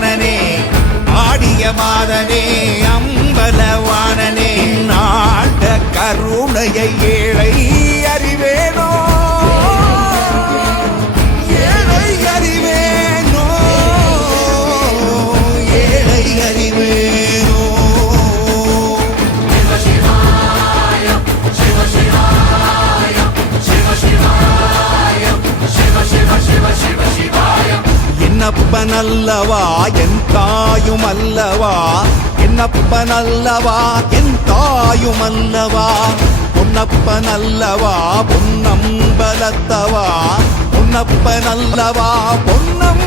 வாணனே ஆடிய மாதனே அம்பலவாணனே நாட கருணையை ஏழை அறிவேனோ ஏழை அறிவேனோ ஏழை அறிவேனோ சிவ சிவாயம் சிவ சிவாயம் சிவ சிவாயம் சிவ சிவ சிவ சிவ சிவாயம் என்னப்பனல்லவா என் தாயும் அல்லவா என்னப்பனல்லவா என் தாயும் அல்லவா பொன்னப்பனல்லவா பொன்னம்பலத்தவா பொன்னப்பனல்லவா பொன்னம்